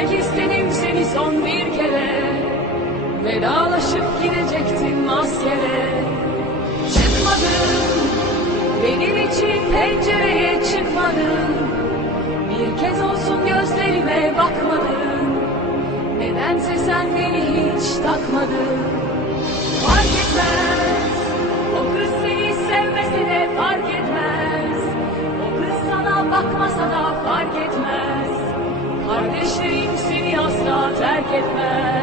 Görmek istedim seni son bir kere, vedalaşıp gidecektim askere. Çıkmadın, benim için pencereye çıkmadın. Bir kez olsun gözlerime bakmadın. Nedense sen beni hiç takmadın. Fark etmez, o kız seni sevmese de fark etmez. O kız sana bakmasa da fark etmez. Kardeşlerim seni asla terk etmez.